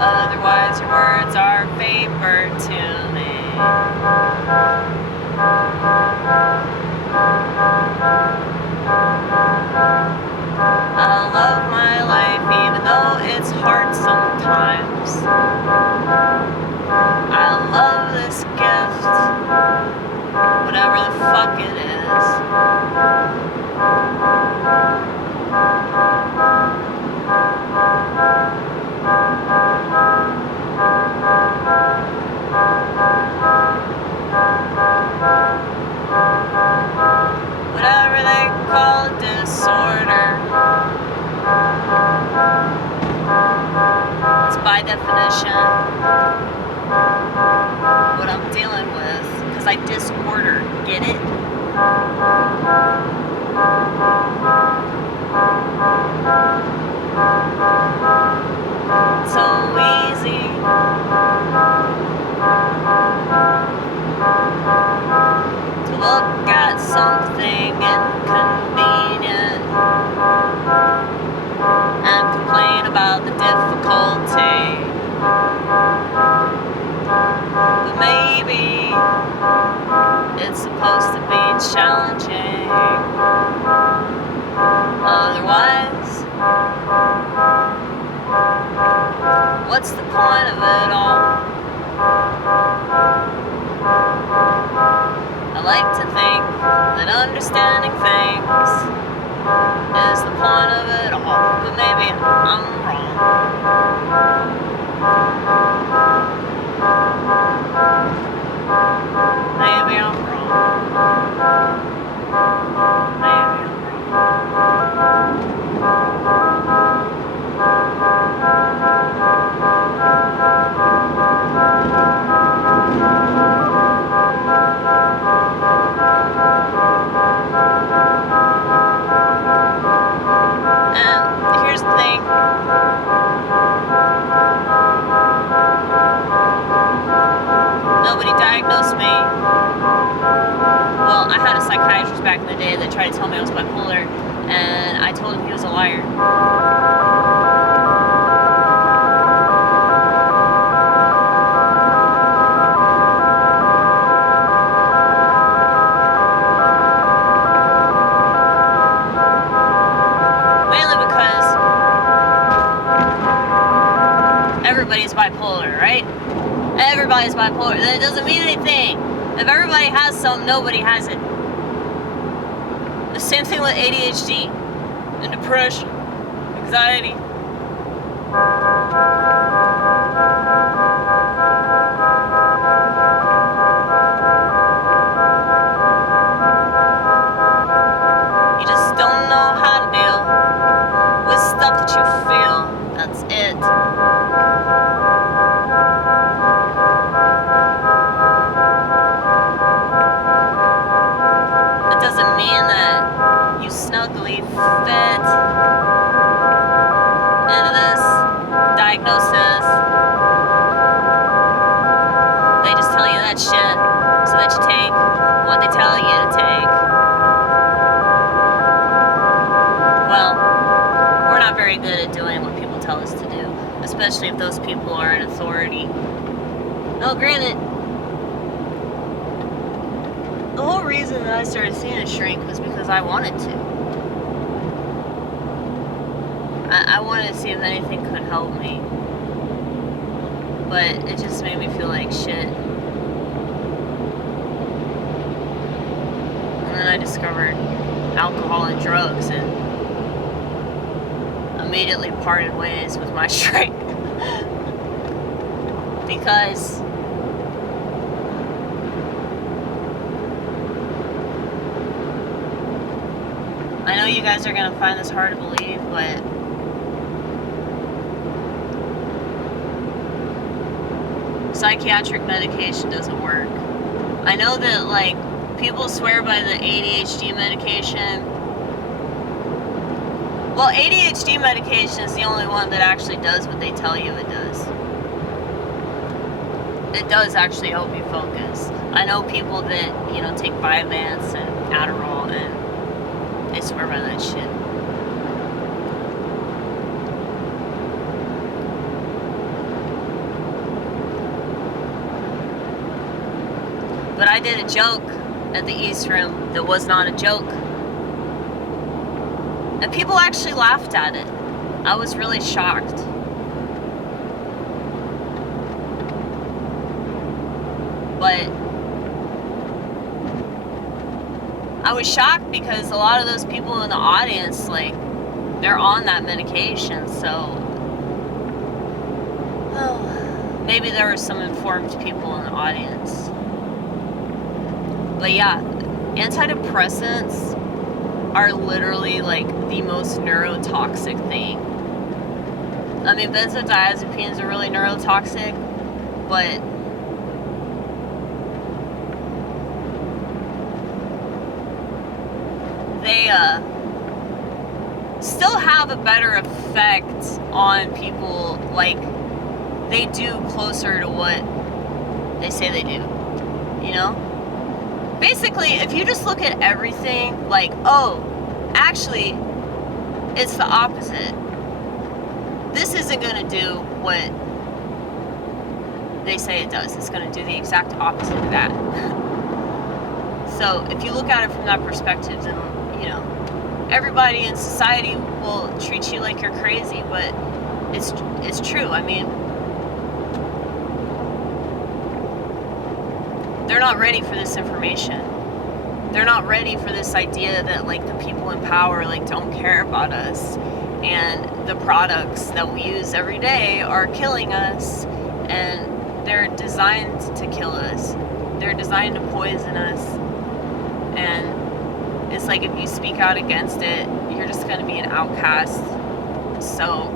Otherwise your words are vapor to me. I love my life even though it's hard sometimes. I love this gift, whatever the fuck it is. Whatever they call disorder, it's by definition what I'm dealing with, because I disorder, get it? It's so easy to look at something inconvenient and complain about the difficulty. But maybe it's supposed to be challenging. Otherwise, what's the point of it all? I like to think that understanding things is the point of it all, but maybe I'm wrong. Maybe I'm wrong. Maybe I'm nobody diagnosed me. Well, I had a psychiatrist back in the day that tried to tell me I was bipolar, and I told him he was a liar. Mainly because everybody's bipolar, right? Everybody's bipolar. Then it doesn't mean anything. If everybody has some, nobody has it. The same thing with ADHD and depression, anxiety. You just don't know how to deal with stuff that you feel. That's it. Doesn't mean that you snuggly fit into this diagnosis. They just tell you that shit so that you take what they tell you to take. Well, we're not very good at doing what people tell us to do, especially if those people are in authority. Now, granted, the whole reason that I started seeing a shrink was because I wanted to. I wanted to see if anything could help me. But it just made me feel like shit. And then I discovered alcohol and drugs and immediately parted ways with my shrink. Because I know you guys are going to find this hard to believe, but psychiatric medication doesn't work. I know that, like, people swear by the ADHD medication. Well, ADHD medication is the only one that actually does what they tell you it does. It does actually help you focus. I know people that, you know, take Vyvanse and Adderall and they swear by that shit. I did a joke at the East Room that was not a joke. And people actually laughed at it. I was really shocked. But I was shocked because a lot of those people in the audience, like, they're on that medication, so maybe there were some informed people in the audience. But yeah, antidepressants are literally like the most neurotoxic thing. I mean, benzodiazepines are really neurotoxic, but they still have a better effect on people, like they do closer to what they say they do, you know? Basically, if you just look at everything like, oh, actually, it's the opposite. This isn't going to do what they say it does. It's going to do the exact opposite of that. So if you look at it from that perspective, then, you know, everybody in society will treat you like you're crazy, but it's true. I mean, they're not ready for this information. They're not ready for this idea that, like, the people in power, like, don't care about us, and the products that we use every day are killing us, and they're designed to kill us. They're designed to poison us, and it's like if you speak out against it, you're just going to be an outcast. So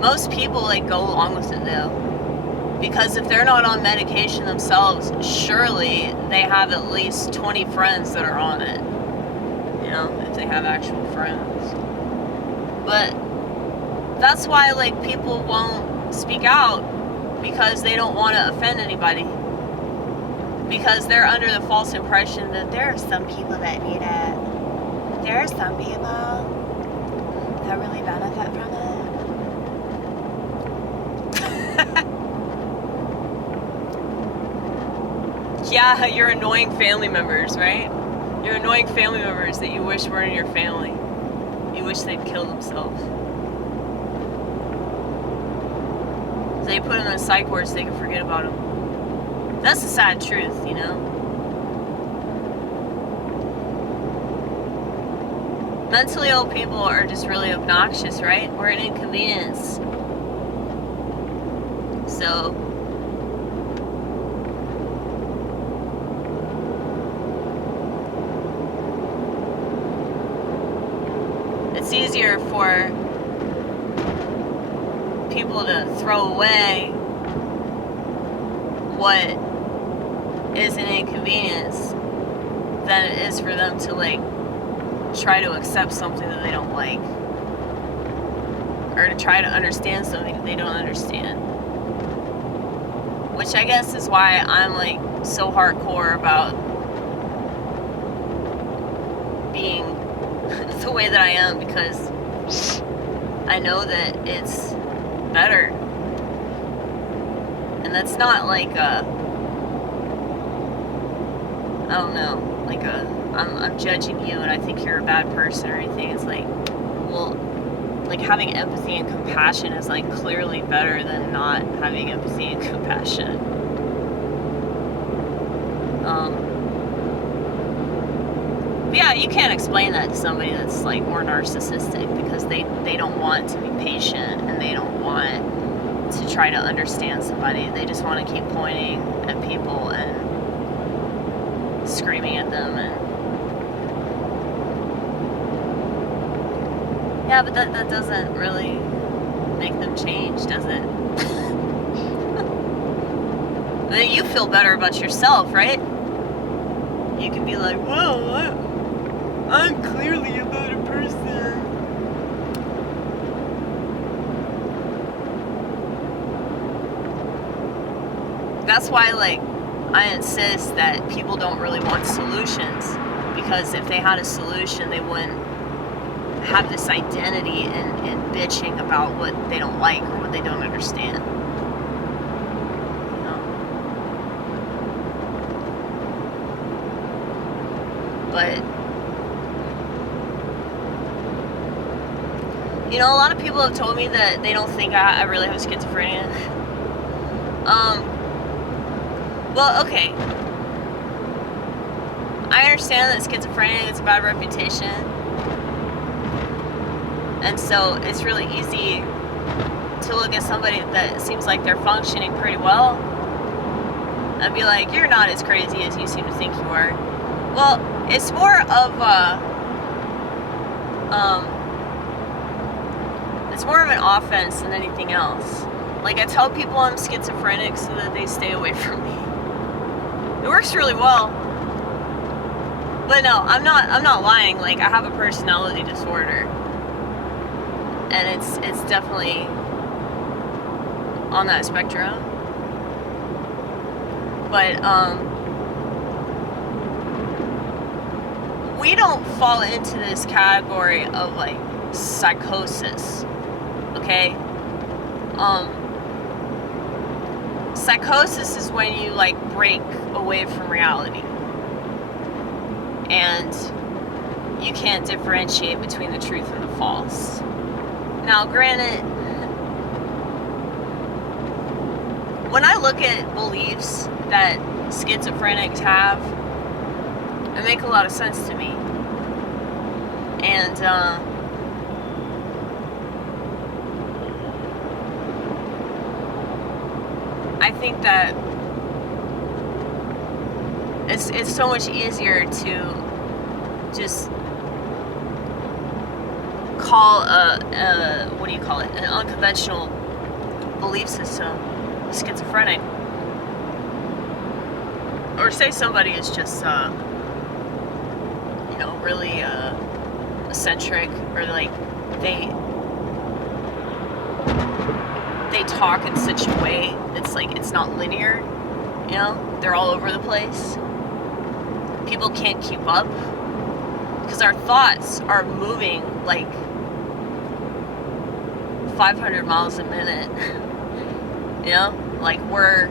most people, like, go along with it though, because if they're not on medication themselves, surely they have at least 20 friends that are on it, you know, if they have actual friends. But that's why, like, people won't speak out, because they don't want to offend anybody, because they're under the false impression that there are some people that need it. There are some people that really benefit from it. Yeah, your annoying family members, right? Your annoying family members that you wish were in your family. You wish they'd kill themselves. So they put them in a psych ward so they can forget about them. That's the sad truth, you know? Mentally ill people are just really obnoxious, right? We're an inconvenience. So it's easier for people to throw away what is an inconvenience than it is for them to, like, try to accept something that they don't like, or to try to understand something that they don't understand. Which I guess is why I'm, like, so hardcore about being the way that I am, because I know that it's better. And that's not like I don't know, like I'm judging you and I think you're a bad person or anything. It's like, well, like, having empathy and compassion is, like, clearly better than not having empathy and compassion. But yeah, you can't explain that to somebody that's, like, more narcissistic, because they don't want to be patient, and they don't want to try to understand somebody. They just want to keep pointing at people and screaming at them. And yeah, but that doesn't really make them change, does it? Then you feel better about yourself, right? You can be like, well, I'm clearly a better person. That's why, like, I insist that people don't really want solutions, because if they had a solution, they wouldn't have this identity in bitching about what they don't like or what they don't understand. But, you know, a lot of people have told me that they don't think I really have schizophrenia. Well, okay. I understand that schizophrenia gets a bad reputation. And so it's really easy to look at somebody that seems like they're functioning pretty well and be like, you're not as crazy as you seem to think you are. Well, it's more of it's more of an offense than anything else. Like, I tell people I'm schizophrenic so that they stay away from me. It works really well. But no, I'm not lying. Like, I have a personality disorder. And it's definitely on that spectrum. But we don't fall into this category of like psychosis. Okay? Psychosis is when you like break away from reality. And you can't differentiate between the truth and the false. Now, granted, when I look at beliefs that schizophrenics have, it makes a lot of sense to me. And I think that it's so much easier to just call what do you call it, an unconventional belief system schizophrenic, or say somebody is just you know, really eccentric, or like they talk in such a way that's like it's not linear, you know, they're all over the place. People can't keep up because our thoughts are moving like 500 miles a minute. You know, like we're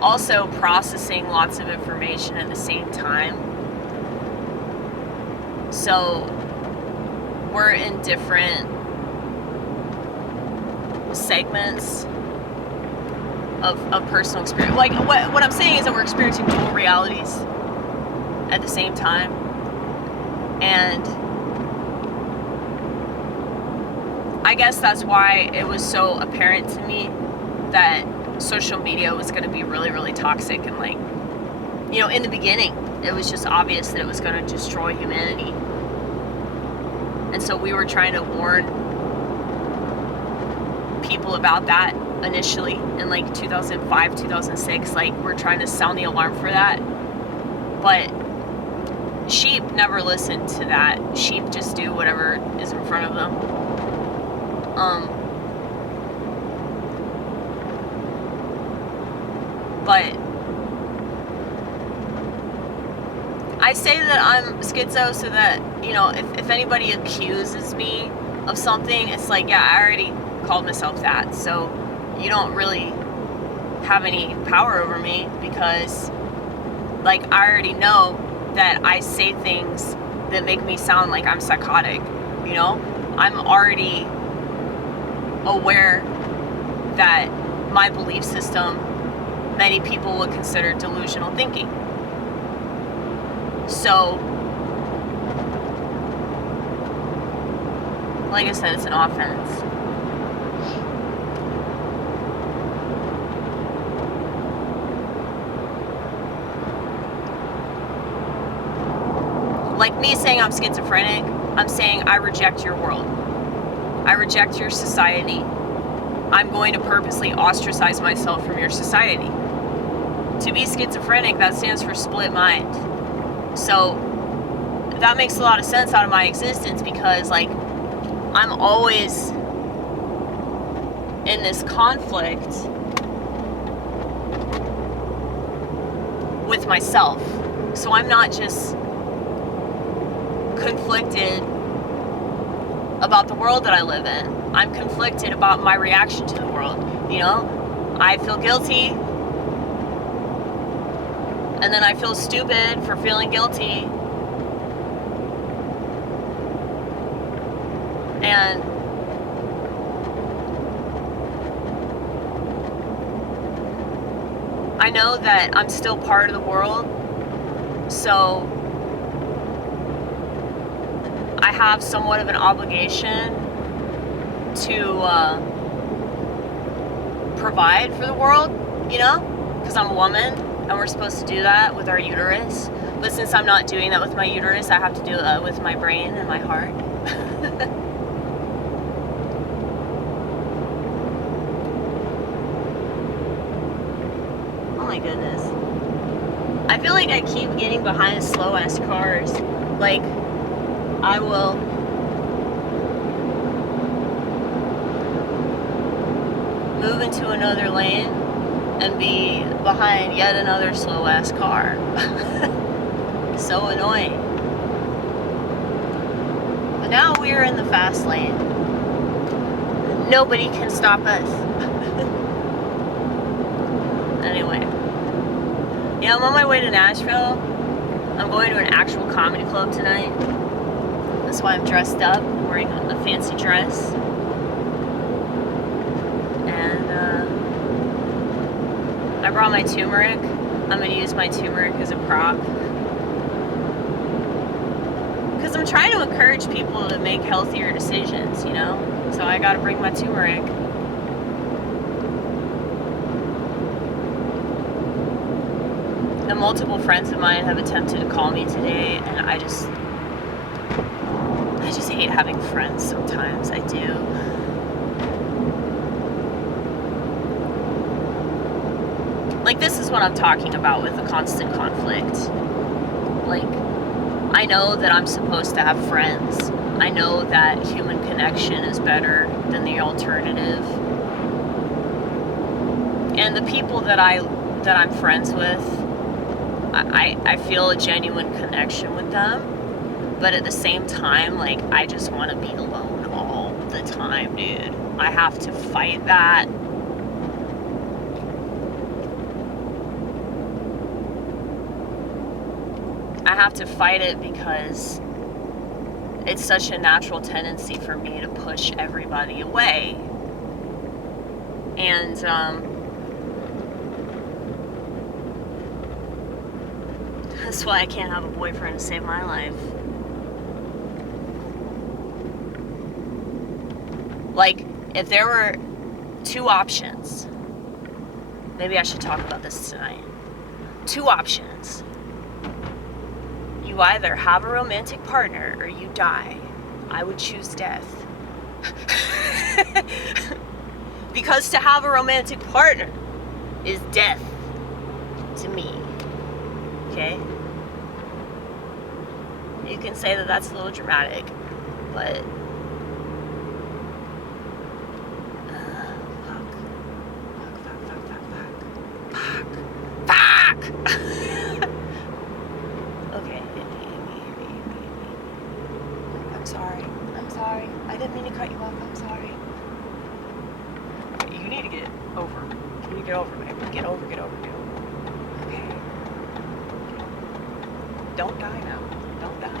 also processing lots of information at the same time. So we're in different segments of personal experience. Like what I'm saying is that we're experiencing dual realities at the same time. And I guess that's why it was so apparent to me that social media was going to be really, really toxic. And like, you know, in the beginning, it was just obvious that it was going to destroy humanity. And so we were trying to warn people about that initially in like 2005, 2006. Like, we're trying to sound the alarm for that. But sheep never listen to that. Sheep just do whatever is in front of them. But I say that I'm schizo so that, you know, if anybody accuses me of something, it's like, yeah, I already called myself that, so you don't really have any power over me, because like I already know that I say things that make me sound like I'm psychotic, you know? I'm already aware that my belief system, many people would consider delusional thinking. So, like I said, it's an offense. Like me saying I'm schizophrenic, I'm saying I reject your world. I reject your society. I'm going to purposely ostracize myself from your society. To be schizophrenic, that stands for split mind. So that makes a lot of sense out of my existence, because like I'm always in this conflict with myself. So I'm not just conflicted about the world that I live in. I'm conflicted about my reaction to the world. You know, I feel guilty, and then I feel stupid for feeling guilty. And I know that I'm still part of the world, so I have somewhat of an obligation to provide for the world, you know, because I'm a woman and we're supposed to do that with our uterus. But since I'm not doing that with my uterus, I have to do it with my brain and my heart. Oh my goodness. I feel like I keep getting behind slow ass cars. Like, I will move into another lane and be behind yet another slow ass car. So annoying. But now we're in the fast lane. Nobody can stop us. Anyway. Yeah, I'm on my way to Nashville. I'm going to an actual comedy club tonight. That's why I'm dressed up, wearing a fancy dress. And I brought my turmeric. I'm going to use my turmeric as a prop. Because I'm trying to encourage people to make healthier decisions, you know? So I got to bring my turmeric. And multiple friends of mine have attempted to call me today, and I just hate having friends sometimes. I do. Like, this is what I'm talking about with the constant conflict. Like, I know that I'm supposed to have friends. I know that human connection is better than the alternative. And the people that I'm friends with, I feel a genuine connection with them. But at the same time, like, I just want to be alone all the time, dude. I have to fight that. I have to fight it because it's such a natural tendency for me to push everybody away. And, that's why I can't have a boyfriend to save my life. Like, if there were two options, maybe I should talk about this tonight. Two options. You either have a romantic partner or you die. I would choose death. Because to have a romantic partner is death to me. Okay? You can say that that's a little dramatic, but fuck. Okay. I'm sorry. I didn't mean to cut you off. I'm sorry. Okay, you need to get over. Can you get over, baby? Get over. Okay. Don't die now. Don't die.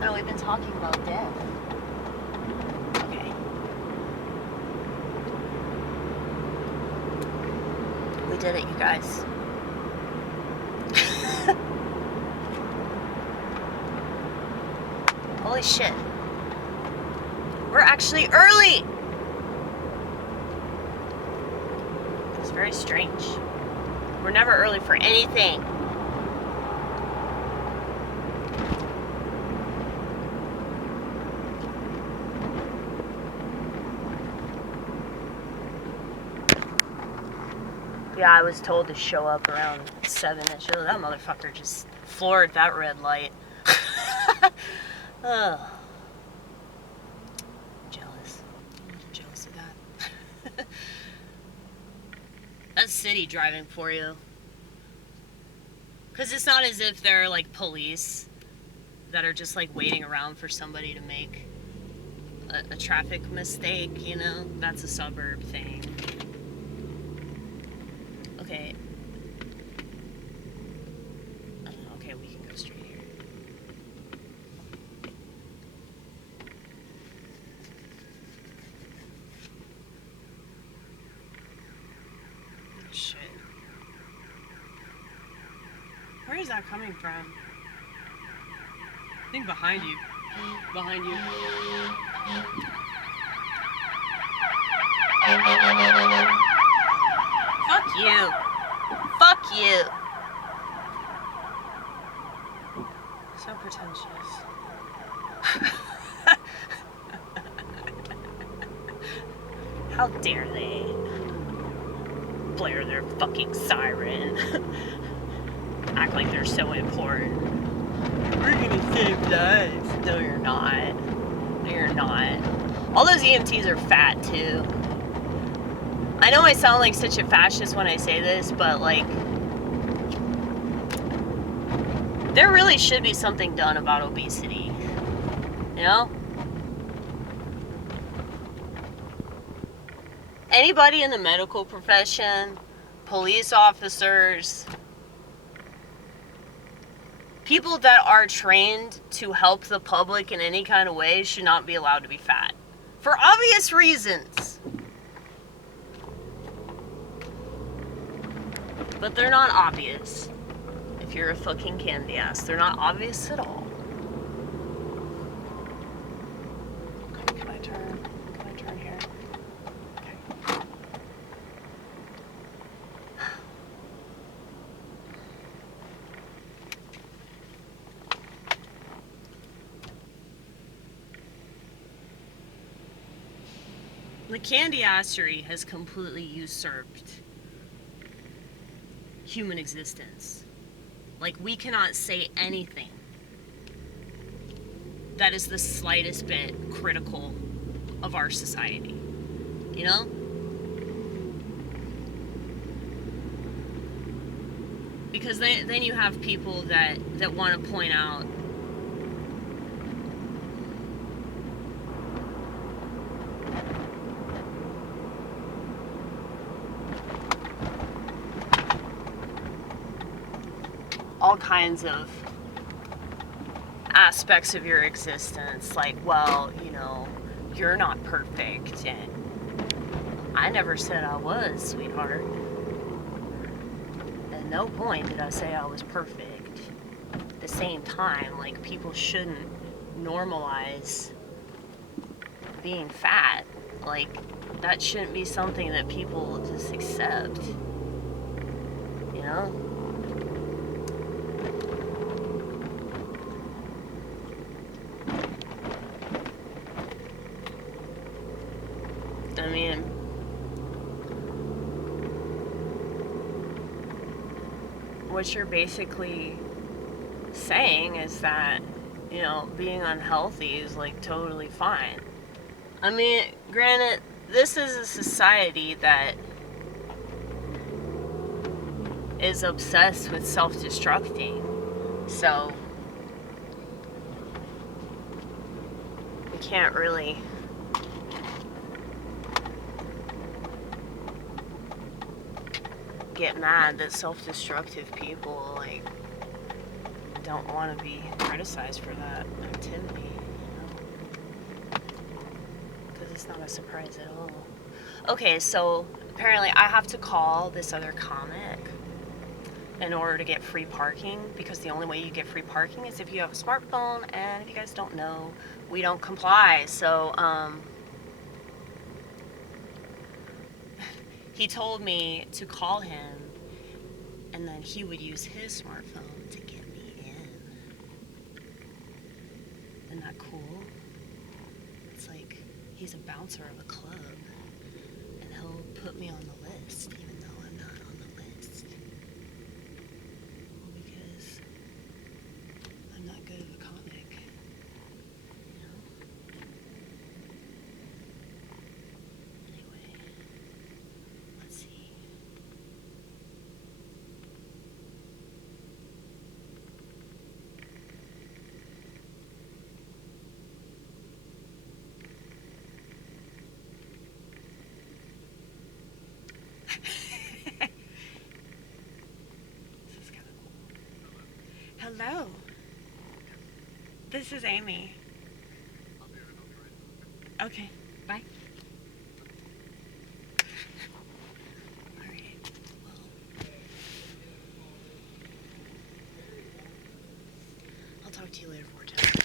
No, we've been talking about death. Okay. We did it, you guys. Holy shit. We're actually early! It's very strange. We're never early for anything. Yeah, I was told to show up around 7-ish. Oh, that motherfucker just floored that red light. Oh. Jealous. I'm jealous of that. That's city driving for you. Because it's not as if they're like police that are just like waiting around for somebody to make a traffic mistake, you know? That's a suburb thing. Okay. Okay, we can go straight here. Shit. Where is that coming from? I think behind you. Behind you. Fuck you. Fuck you. So pretentious. How dare they blare their fucking siren. Act like they're so important. We're gonna save lives. No, you're not. No, you're not. All those EMTs are fat, too. I know I sound like such a fascist when I say this, but, like, there really should be something done about obesity. You know? Anybody in the medical profession, police officers, people that are trained to help the public in any kind of way should not be allowed to be fat. For obvious reasons. But they're not obvious. If you're a fucking candy ass, they're not obvious at all. Okay, can I turn? Can I turn here? Okay. The candy assery has completely usurped human existence. Like, we cannot say anything that is the slightest bit critical of our society. You know? Because then you have people that want to point out all kinds of aspects of your existence, like, well, you know, you're not perfect, and I never said I was, sweetheart. At no point did I say I was perfect. At the same time, like, people shouldn't normalize being fat. Like, that shouldn't be something that people just accept, you know? I mean, what you're basically saying is that, you know, being unhealthy is, like, totally fine. I mean, granted, this is a society that is obsessed with self-destructing, so we can't really get mad that self-destructive people, like, don't want to be criticized for that activity, you know? Because it's not a surprise at all. Okay, so apparently I have to call this other comic in order to get free parking, because the only way you get free parking is if you have a smartphone, and if you guys don't know, we don't comply. So, he told me to call him, and then he would use his smartphone to get me in. Isn't that cool? It's like he's a bouncer of a club, and he'll put me on the list, even though I'm not on the list. Well, because I'm not good of a comic, you know? Anyway, let's see. Hello. This is Amy. Okay, bye. Alright, well. I'll talk to you later, Vortex.